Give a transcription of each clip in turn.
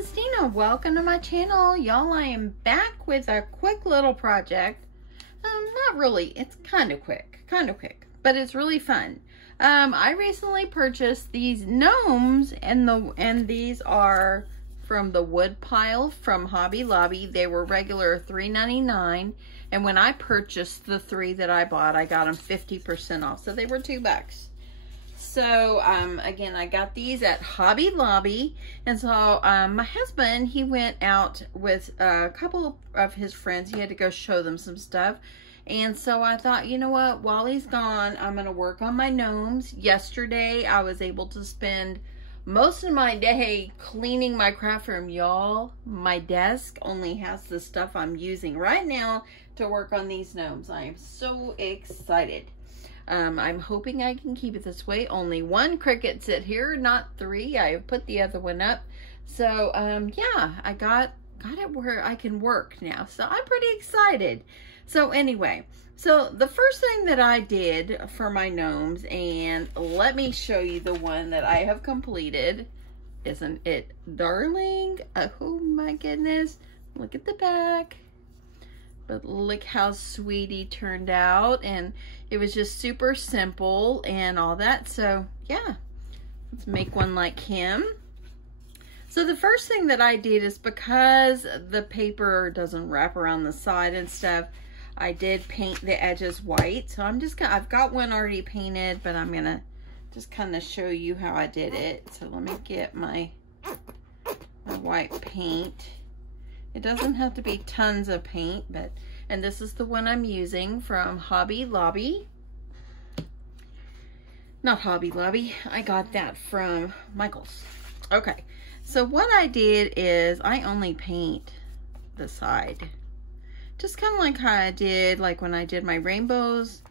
is Dina. Welcome to my channel. Y'all, I am back with a quick little project. Not really. It's kind of quick, but it's really fun. I recently purchased these gnomes, and these are from the wood pile from Hobby Lobby. They were regular $3.99, and when I purchased the 3 that I bought, I got them 50% off, so they were $2. So, again, I got these at Hobby Lobby, and so, my husband, he went out with a couple of his friends. He had to go show them some stuff, and so I thought, you know what, while he's gone, I'm going to work on my gnomes. Yesterday, I was able to spend most of my day cleaning my craft room, y'all. My desk only has the stuff I'm using right now to work on these gnomes. I am so excited. I'm hoping I can keep it this way. Only 1 cricket sit here, not 3. I put the other one up. So, yeah, I got it where I can work now. So I'm pretty excited. So anyway, so the first thing that I did for my gnomes, and let me show you the one that I have completed. Isn't it darling? Oh my goodness. Look at the back. But look how sweet he turned out, and it was just super simple and all that. So yeah, let's make one like him. So the first thing that I did is, because the paper doesn't wrap around the side and stuff, I did paint the edges white. So I've got one already painted, but I'm gonna just kind of show you how I did it. So let me get my white paint. It doesn't have to be tons of paint, and this is the one I'm using from Hobby Lobby. Not Hobby Lobby, I got that from Michael's. Okay, so what I did is I only paint the side. Just kind of like how I did, like when I did my rainbows,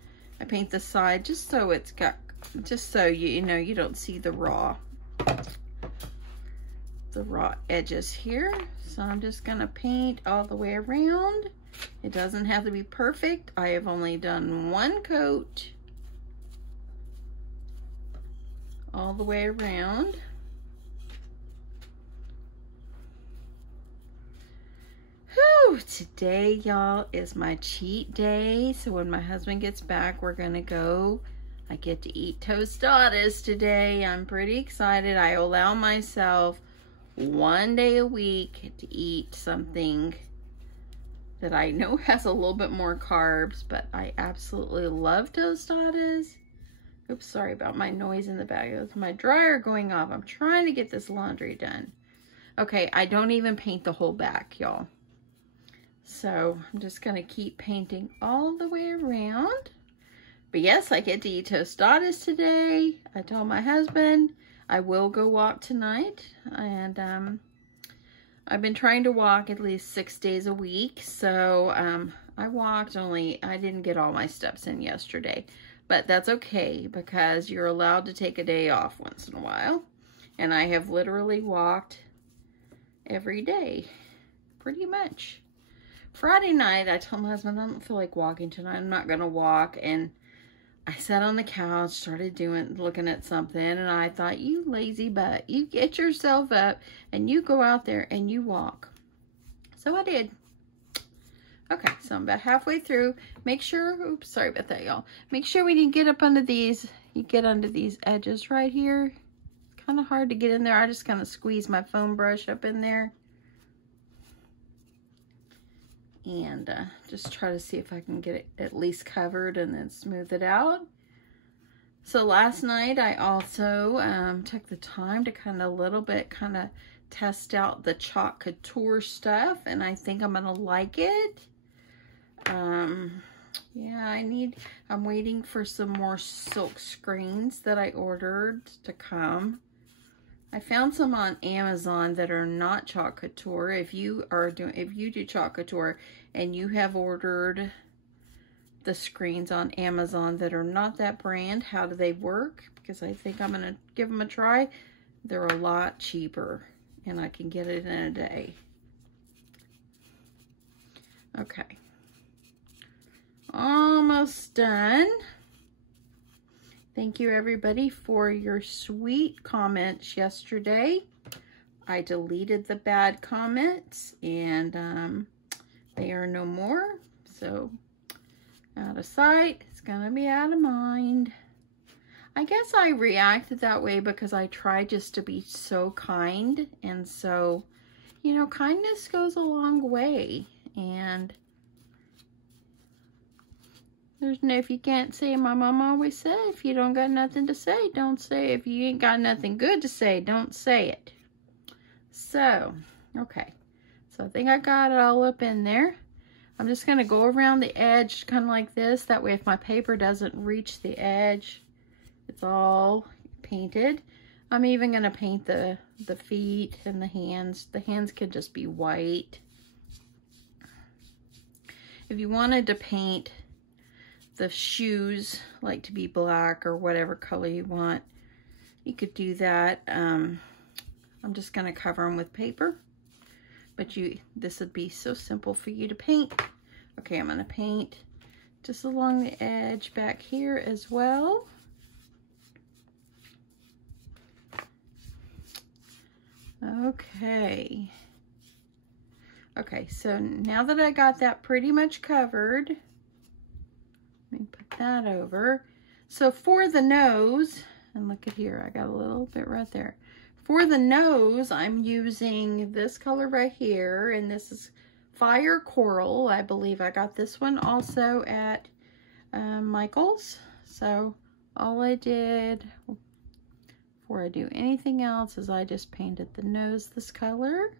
I paint the side just so it's got, just so you know, you don't see the raw edges here. So I'm just gonna paint all the way around. It doesn't have to be perfect. I have only done 1 coat all the way around. Whew, today, y'all, is my cheat day. So when my husband gets back, we're gonna go. I get to eat tostadas today. I'm pretty excited. I allow myself 1 day a week to eat something that I know has a little bit more carbs, but I absolutely love tostadas. Oops, sorry about my noise in the back. It's my dryer going off. I'm trying to get this laundry done. Okay, I don't even paint the whole back, y'all. So I'm just gonna keep painting all the way around. But yes, I get to eat tostadas today. I told my husband I will go walk tonight, and I've been trying to walk at least 6 days a week. So I walked, I didn't get all my steps in yesterday, but that's okay because you're allowed to take a day off once in a while. And I have literally walked every day, pretty much. Friday night, I told my husband, I don't feel like walking tonight. I'm not gonna walk. And I sat on the couch, started looking at something, and I thought, you lazy butt, you get yourself up and you go out there and you walk. So I did. Okay, so I'm about halfway through. Make sure, oops, sorry about that, y'all. Make sure when you get up under these, you get under these edges right here. Kind of hard to get in there. I just kind of squeeze my foam brush up in there. And just try to see if I can get it at least covered and then smooth it out. So last night I also took the time to kind of test out the chalk couture stuff, and I think I'm gonna like it. Yeah, I'm waiting for some more silk screens that I ordered to come. I found some on Amazon that are not chalk couture. If you do chalk couture and you have ordered the screens on Amazon that are not that brand, how do they work? Because I think I'm gonna give them a try. They're a lot cheaper and I can get it in a day. Okay. Almost done. Thank you everybody for your sweet comments yesterday. I deleted the bad comments, and they are no more. So out of sight, it's gonna be out of mind. I guess I reacted that way because I try just to be so kind, and so, you know, kindness goes a long way. And there's no, if you can't say, my mom always said, if you don't got nothing to say, don't say. If you ain't got nothing good to say, don't say it. So, okay. So I think I got it all up in there. I'm just going to go around the edge kind of like this. That way if my paper doesn't reach the edge, it's all painted. I'm even going to paint the feet and the hands. The hands could just be white. If you wanted to paint the shoes like to be black or whatever color you want, you could do that. I'm just going to cover them with paper, but this would be so simple for you to paint. Okay, I'm going to paint just along the edge back here as well. Okay. Okay, so now that I got that pretty much covered, let me put that over. So for the nose, and look at here, I got a little bit right there. For the nose, I'm using this color right here, and this is Fire Coral. I believe I got this one also at Michael's. So all I did before I do anything else is I just painted the nose this color.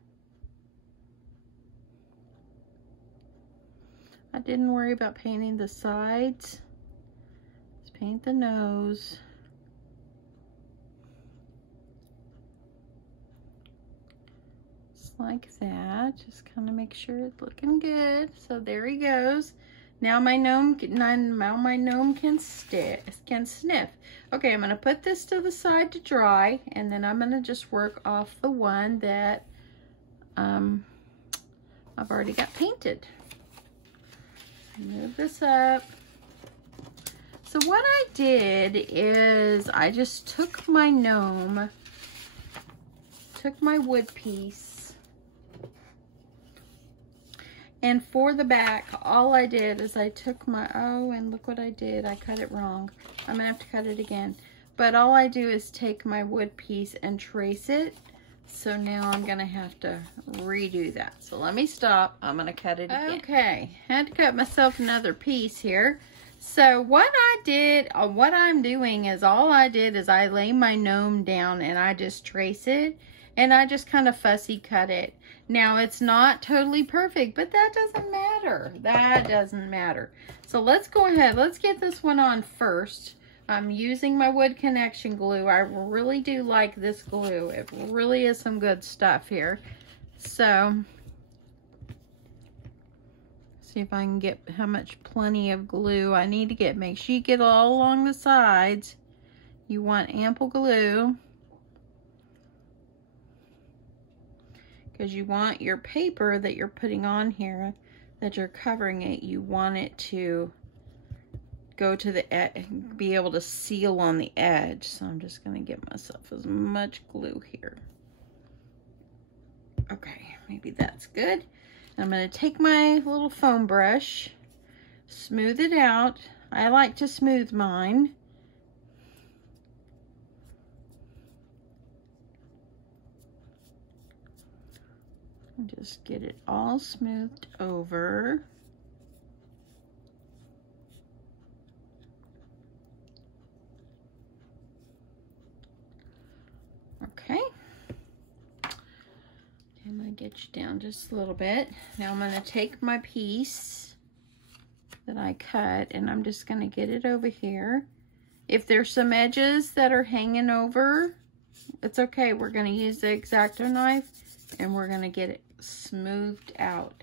I didn't worry about painting the sides. Just paint the nose. Just like that. Just kind of make sure it's looking good. So there he goes. Now my gnome can sniff. Okay, I'm going to put this to the side to dry, and then I'm going to just work off the one that I've already got painted. Move this up. So what I did is I just took my gnome, took my wood piece, and for the back, all I did is I took my, oh, and look what I did. I cut it wrong. I'm gonna have to cut it again. But all I do is take my wood piece and trace it. So now I'm gonna have to redo that. So let me stop. I'm gonna cut it again. Okay, had to cut myself another piece here. So what I did, what I'm doing is all I did is I lay my gnome down and I just trace it, and I just kind of fussy cut it. Now it's not totally perfect, but that doesn't matter. That doesn't matter. So let's go ahead. Let's get this one on first. I'm using my wood connection glue. I really do like this glue. It really is some good stuff here. So, see if I can get how much plenty of glue I need to get. Make sure you get all along the sides. You want ample glue, because you want your paper that you're putting on here, that you're covering it, you want it to go to the edge, be able to seal on the edge. So I'm just going to get myself as much glue here. Okay, maybe that's good. I'm going to take my little foam brush, smooth it out. I like to smooth mine. And just get it all smoothed over. Okay. I'm going to get you down just a little bit. Now I'm going to take my piece that I cut, and I'm just going to get it over here. If there's some edges that are hanging over, it's okay. We're going to use the X-Acto knife, and we're going to get it smoothed out.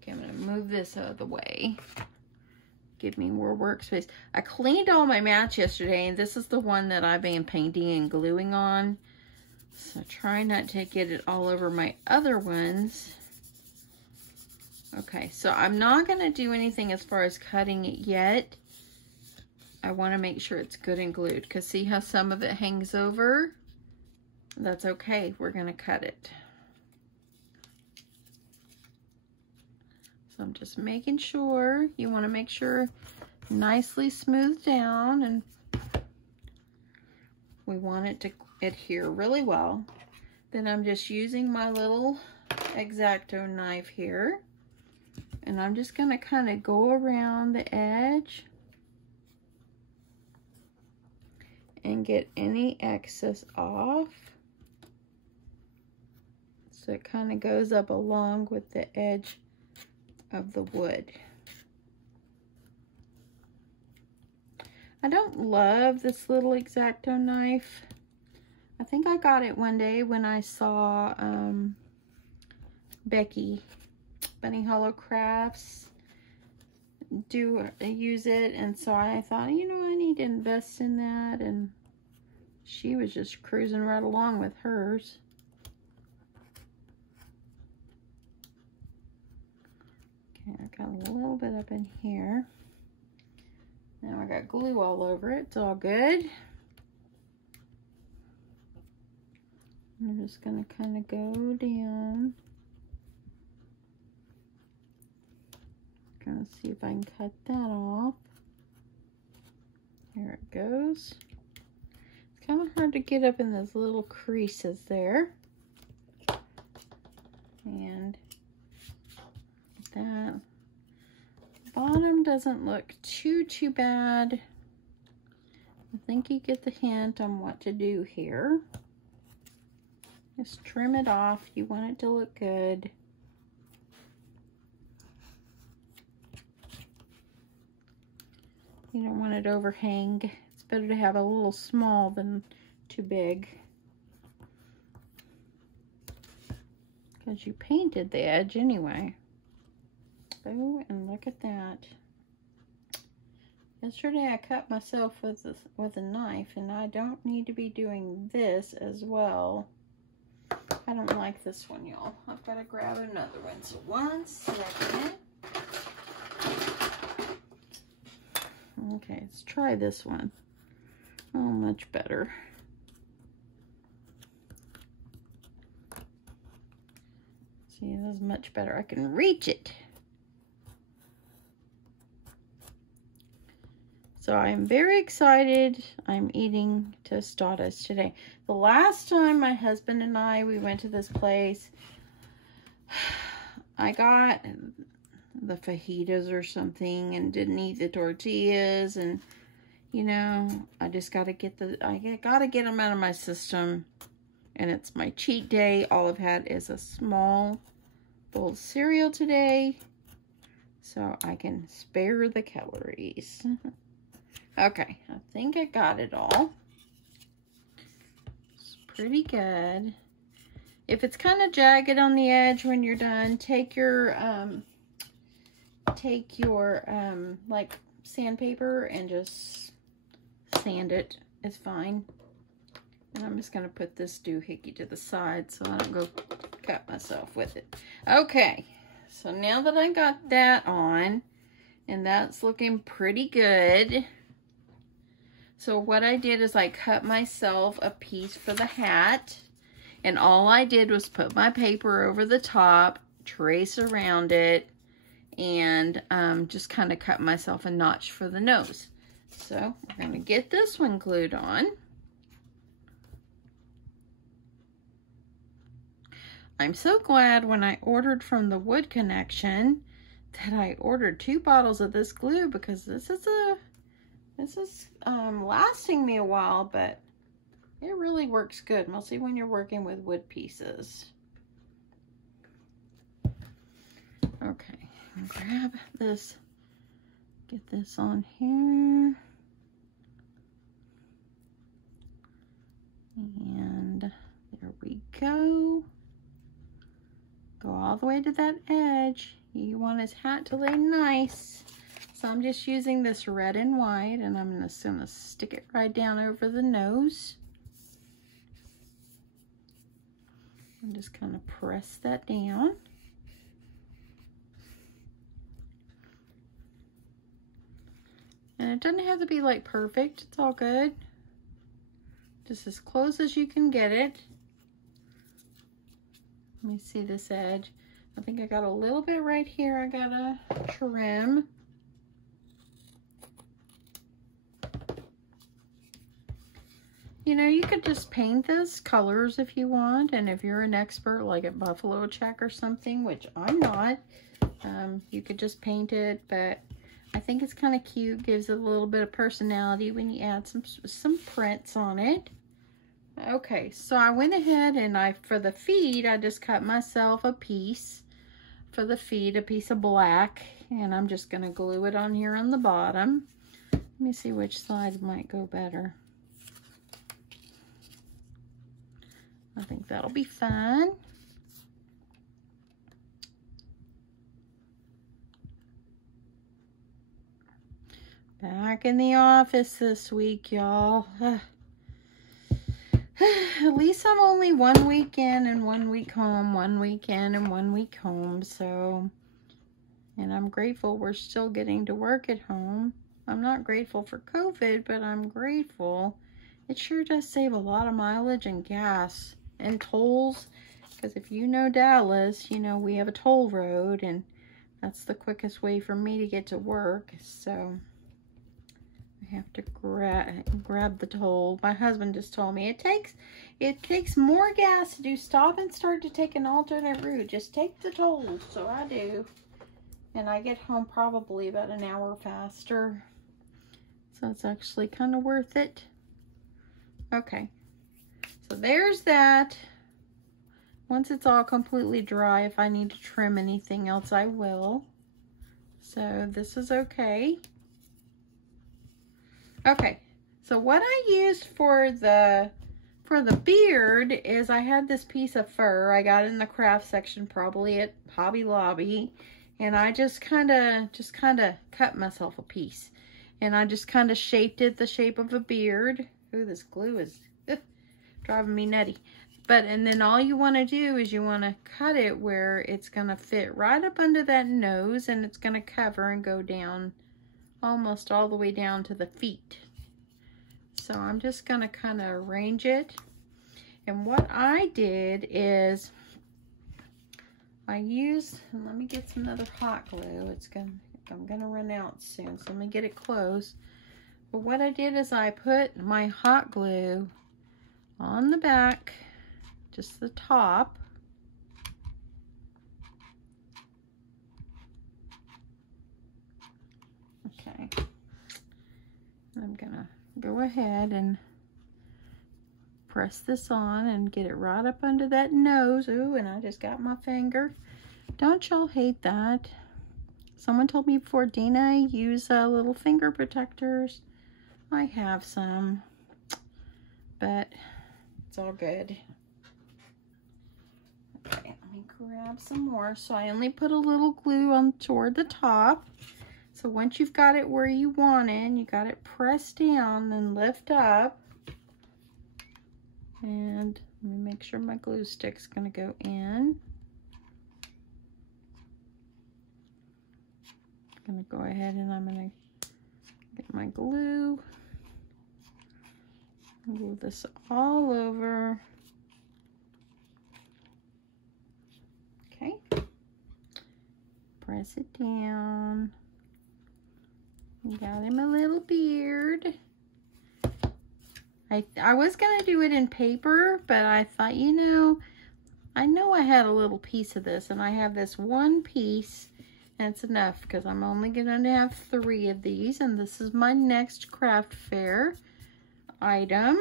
Okay, I'm going to move this out of the way. Give me more workspace. I cleaned all my mats yesterday, and this is the one that I've been painting and gluing on. So try not to get it all over my other ones. Okay, so I'm not going to do anything as far as cutting it yet. I want to make sure it's good and glued, because see how some of it hangs over? that's okay. We're going to cut it. So I'm just making sure. You want to make sure nicely smoothed down, and we want it to adhere really well. Then I'm just using my little X-Acto knife here, and I'm just going to kind of go around the edge and get any excess off. So it kind of goes up along with the edge of the wood. I don't love this little X-Acto knife. I think I got it one day when I saw Becky, Bunny Hollow Crafts, use it, and so I thought, you know, I need to invest in that, and she was just cruising right along with hers. Okay, I got a little bit up in here. Now I got glue all over it. It's all good. I'm just going to kind of go down. Gonna see if I can cut that off. Here it goes. It's kind of hard to get up in those little creases there. And that bottom doesn't look too bad. I think you get the hint on what to do here. Just trim it off. You want it to look good. You don't want it to overhang. It's better to have a little small than too big, because you painted the edge anyway. Oh, and look at that. Yesterday I cut myself with a knife, and I don't need to be doing this as well. I don't like this one, y'all. I've got to grab another one. So 1 second. Okay, let's try this one. Oh, much better. See, this is much better. I can reach it. So I'm very excited. I'm eating tostadas today. The last time my husband and we went to this place, I got the fajitas or something and didn't eat the tortillas, and you know, I just got to get them out of my system, and it's my cheat day. All I've had is a small bowl of cereal today, so I can spare the calories. Okay, I think I got it all. It's pretty good. If it's kind of jagged on the edge when you're done, take your like sandpaper and just sand it. It's fine. And I'm just gonna put this doohickey to the side so I don't go cut myself with it. Okay, so now that I got that on, and that's looking pretty good. So what I did is I cut myself a piece for the hat, and all I did was put my paper over the top, trace around it, and just kind of cut myself a notch for the nose. So we're going to get this one glued on. I'm so glad when I ordered from the Wood Connection that I ordered 2 bottles of this glue, because this is lasting me a while, but it really works good, mostly when you're working with wood pieces. Okay, grab this, get this on here, and there we go. Go all the way to that edge. You want his hat to lay nice. So I'm just using this red and white, and I'm just gonna stick it right down over the nose. And just kind of press that down. And it doesn't have to be like perfect, it's all good. Just as close as you can get it. Let me see this edge. I think I got a little bit right here I gotta trim. You know, you could just paint this colors if you want, and if you're an expert like at buffalo check or something, which I'm not, you could just paint it, but I think it's kind of cute, gives it a little bit of personality when you add some prints on it. Okay, so I went ahead and for the feet, I just cut myself a piece for the feet, a piece of black, and I'm just gonna glue it on here on the bottom. Let me see which side might go better. I think that'll be fun. Back in the office this week, y'all. At least I'm only 1 week in and 1 week home, 1 week in and 1 week home, so, and I'm grateful we're still getting to work at home. I'm not grateful for COVID, but I'm grateful. It sure does save a lot of mileage and gas and tolls, because if you know Dallas, you know we have a toll road, and that's the quickest way for me to get to work, so I have to grab the toll. My husband just told me it takes more gas to do stop and start to take an alternate route. Just take the toll. So I do. And I get home probably about an hour faster. So it's actually kind of worth it. Okay. So there's that. Once it's all completely dry, if I need to trim anything else, I will. So this is okay. Okay, so what I used for the beard is I had this piece of fur. I got it in the craft section, probably at Hobby Lobby, and I just kind of cut myself a piece, and I just kind of shaped it the shape of a beard. Ooh, this glue is driving me nutty. And then all you want to do is you want to cut it where it's going to fit right up under that nose, and it's going to cover and go down almost all the way down to the feet. So I'm just going to kind of arrange it. And what I did is I used, and let me get some other hot glue. I'm going to run out soon, so let me get it close. But what I did is I put my hot glue on the back, just the top. Okay. I'm gonna go ahead and press this on and get it right up under that nose. Ooh, and I just got my finger. Don't y'all hate that? Someone told me before, Dina, use little finger protectors. I have some, but it's all good. Okay, let me grab some more. So I only put a little glue on toward the top. So once you've got it where you want it, you got it pressed down, then lift up. And let me make sure my glue stick's gonna go in. I'm gonna go ahead and I'm gonna get my glue. Glue this all over. Okay. Press it down. Got him a little beard. I was gonna do it in paper, but I thought, you know I had a little piece of this, and I have this one piece, and it's enough because I'm only gonna have 3 of these, and this is my next craft fair item.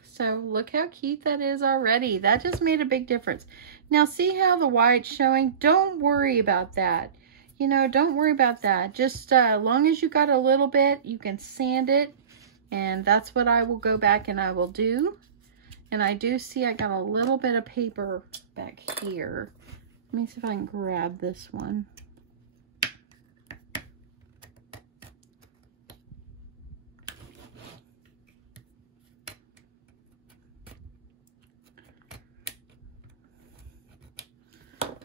So look how cute that is already. That just made a big difference. Now see how the white's showing? Don't worry about that. You know, don't worry about that. Just as long as you got a little bit, you can sand it. And that's what I will go back and I will do. And I do see I got a little bit of paper back here. Let me see if I can grab this one.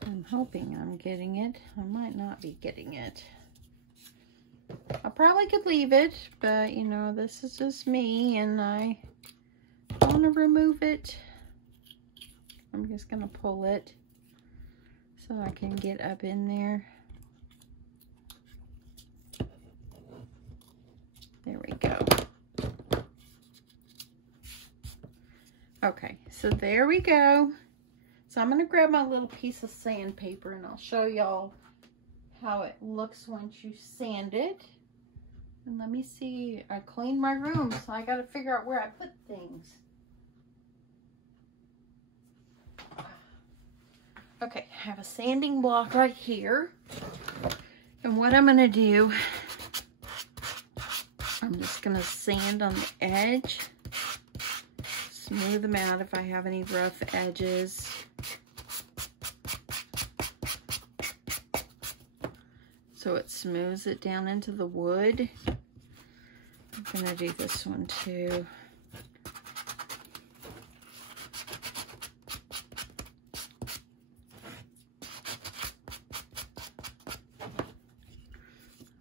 I'm hoping I'm getting it. I might not be getting it. I probably could leave it, but you know, this is just me and I want to remove it. I'm just going to pull it. so I can get up in there. There we go. Okay, so there we go. So I'm going to grab my little piece of sandpaper and I'll show y'all how it looks once you sand it. And let me see, I cleaned my room, so I got to figure out where I put things. Okay, I have a sanding block right here. And what I'm going to do, I'm just going to sand on the edge. Smooth them out if I have any rough edges. So it smooths it down into the wood. I'm going to do this one too.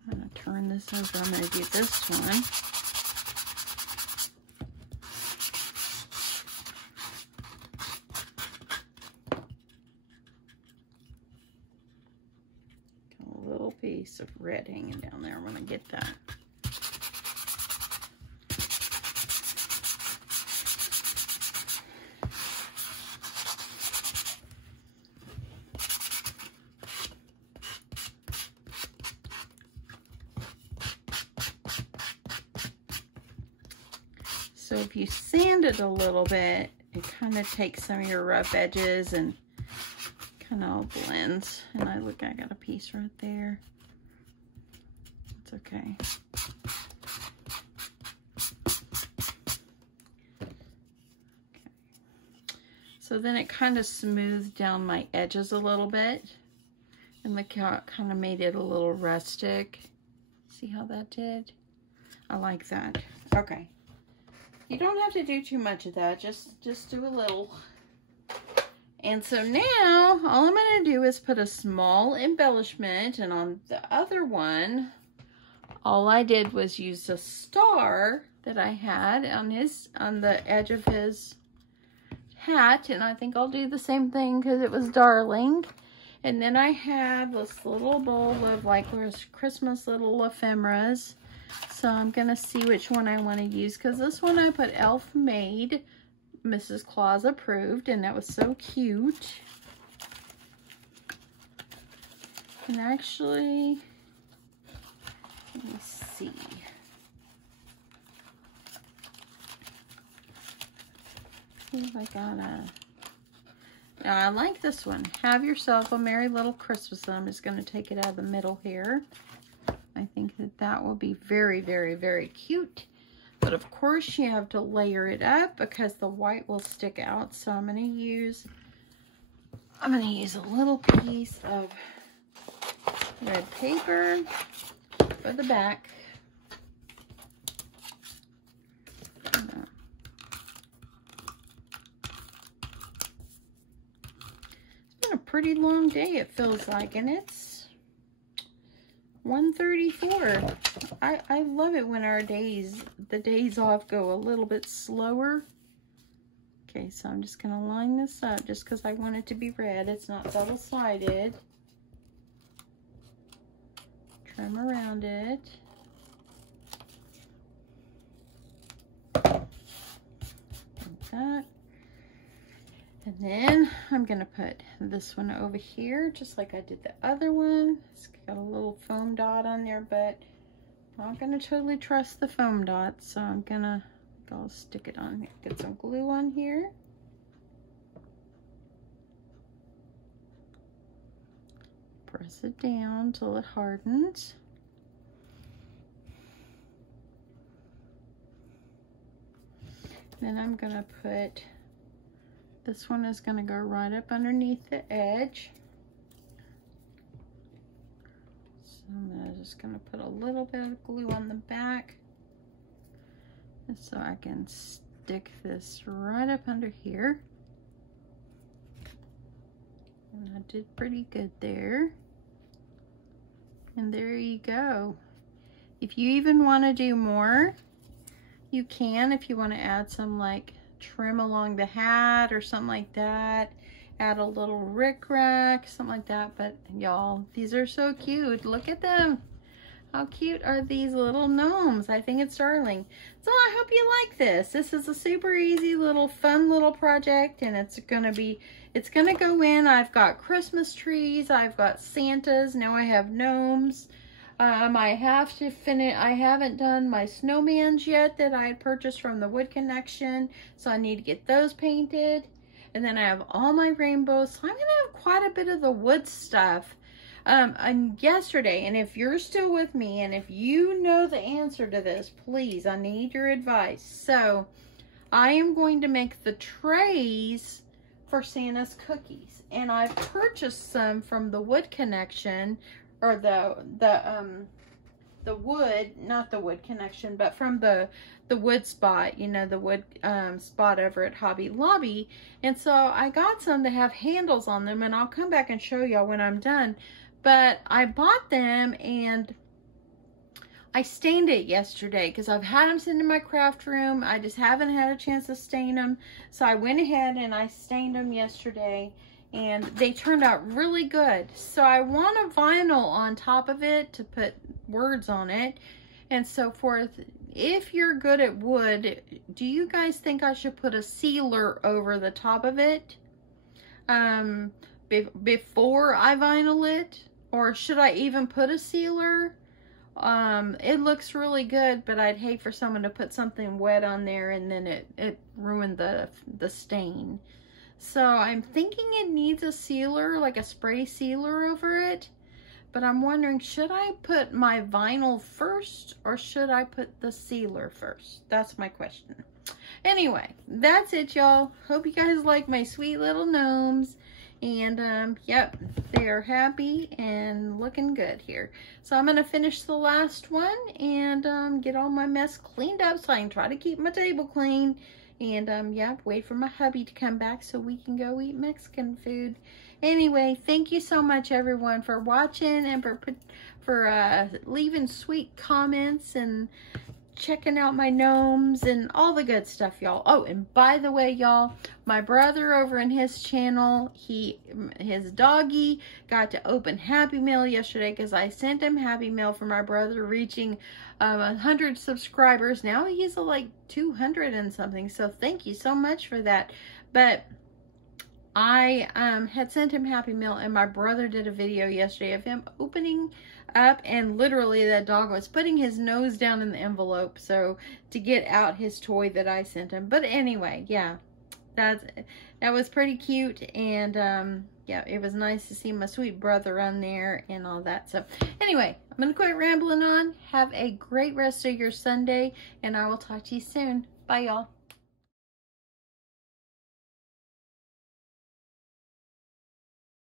I'm going to turn this over. I'm going to do this one. Piece of red hanging down there. I'm going to get that. So if you sand it a little bit, it kind of takes some of your rough edges and kind of all blends. And I got a piece right there. It's okay. So then it kind of smoothed down my edges a little bit. And look how it kind of made it a little rustic. See how that did? I like that. Okay. You don't have to do too much of that. Just do a little. And so now, all I'm going to do is put a small embellishment. And on the other one, all I did was use a star that I had on the edge of his hat. And I think I'll do the same thing because it was darling. And then I have this little bowl of like Christmas little ephemeras. So I'm going to see which one I want to use because this one I put Elf Made, Mrs. Claus approved, and that was so cute. And actually, let me see. See if I got a... Now, I like this one. Have yourself a merry little Christmas. And I'm just going to take it out of the middle here. I think that will be very, very, very cute. But of course, you have to layer it up because the white will stick out. So I'm going to use a little piece of red paper for the back. A pretty long day it feels like, and it's 1:34. I love it when the days off go a little bit slower. Okay, so I'm just gonna line this up just because I want it to be red. It's not double-sided. Trim around it. Like that. And then I'm going to put this one over here, just like I did the other one. It's got a little foam dot on there, but I'm not going to totally trust the foam dot, so I'm going to go stick it on. Get some glue on here. Press it down till it hardens. Then I'm going to put... This one is going to go right up underneath the edge. So I'm just going to put a little bit of glue on the back. And so I can stick this right up under here. And I did pretty good there. And there you go. If you even want to do more, you can. If you want to add some like trim along the hat or something like that, add a little rickrack, something like that. But y'all, these are so cute. Look at them. How cute are these little gnomes? I think it's darling. So I hope you like this. This is a super easy little fun little project, and it's gonna go in. I've got Christmas trees, I've got Santas, now I have gnomes. I have to finish, I haven't done my snowmans yet that I had purchased from the Wood Connection, so I need to get those painted. And then I have all my rainbows, so I'm gonna have quite a bit of the wood stuff. Yesterday, and if you're still with me, and if you know the answer to this, please, I need your advice. So, I am going to make the trays for Santa's cookies, and I've purchased some from the Wood Connection, or the wood, not the Wood Connection, but from the wood spot, you know, the wood spot over at Hobby Lobby. And so I got some that have handles on them, and I'll come back and show y'all when I'm done. But I bought them and I stained it yesterday because I've had them sitting in my craft room. I just haven't had a chance to stain them. So I went ahead and I stained them yesterday, and they turned out really good. So I want a vinyl on top of it to put words on it and so forth. If you're good at wood, do you guys think I should put a sealer over the top of it before I vinyl it? Or should I even put a sealer? It looks really good, but I'd hate for someone to put something wet on there and then it ruined the stain. So I'm thinking it needs a sealer, like a spray sealer over it. But I'm wondering, should I put my vinyl first or should I put the sealer first? That's my question. Anyway, that's it, y'all. Hope you guys like my sweet little gnomes. And yep, they are happy and looking good here. So I'm gonna finish the last one and get all my mess cleaned up so I can try to keep my table clean. And yeah, wait for my hubby to come back so we can go eat Mexican food. Anyway, thank you so much everyone for watching and for leaving sweet comments and checking out my gnomes and all the good stuff, y'all. Oh, and by the way, y'all, my brother over in his channel, his doggy got to open Happy Mail yesterday because I sent him Happy Mail for my brother reaching 100 subscribers. Now he's like 200 and something, so thank you so much for that. But I had sent him Happy Mail, and my brother did a video yesterday of him opening up, and literally that dog was putting his nose down in the envelope so to get out his toy that I sent him. But anyway, yeah, that was pretty cute. And yeah, it was nice to see my sweet brother on there and all that. So anyway, I'm gonna quit rambling on. Have a great rest of your Sunday, and I will talk to you soon. Bye, y'all.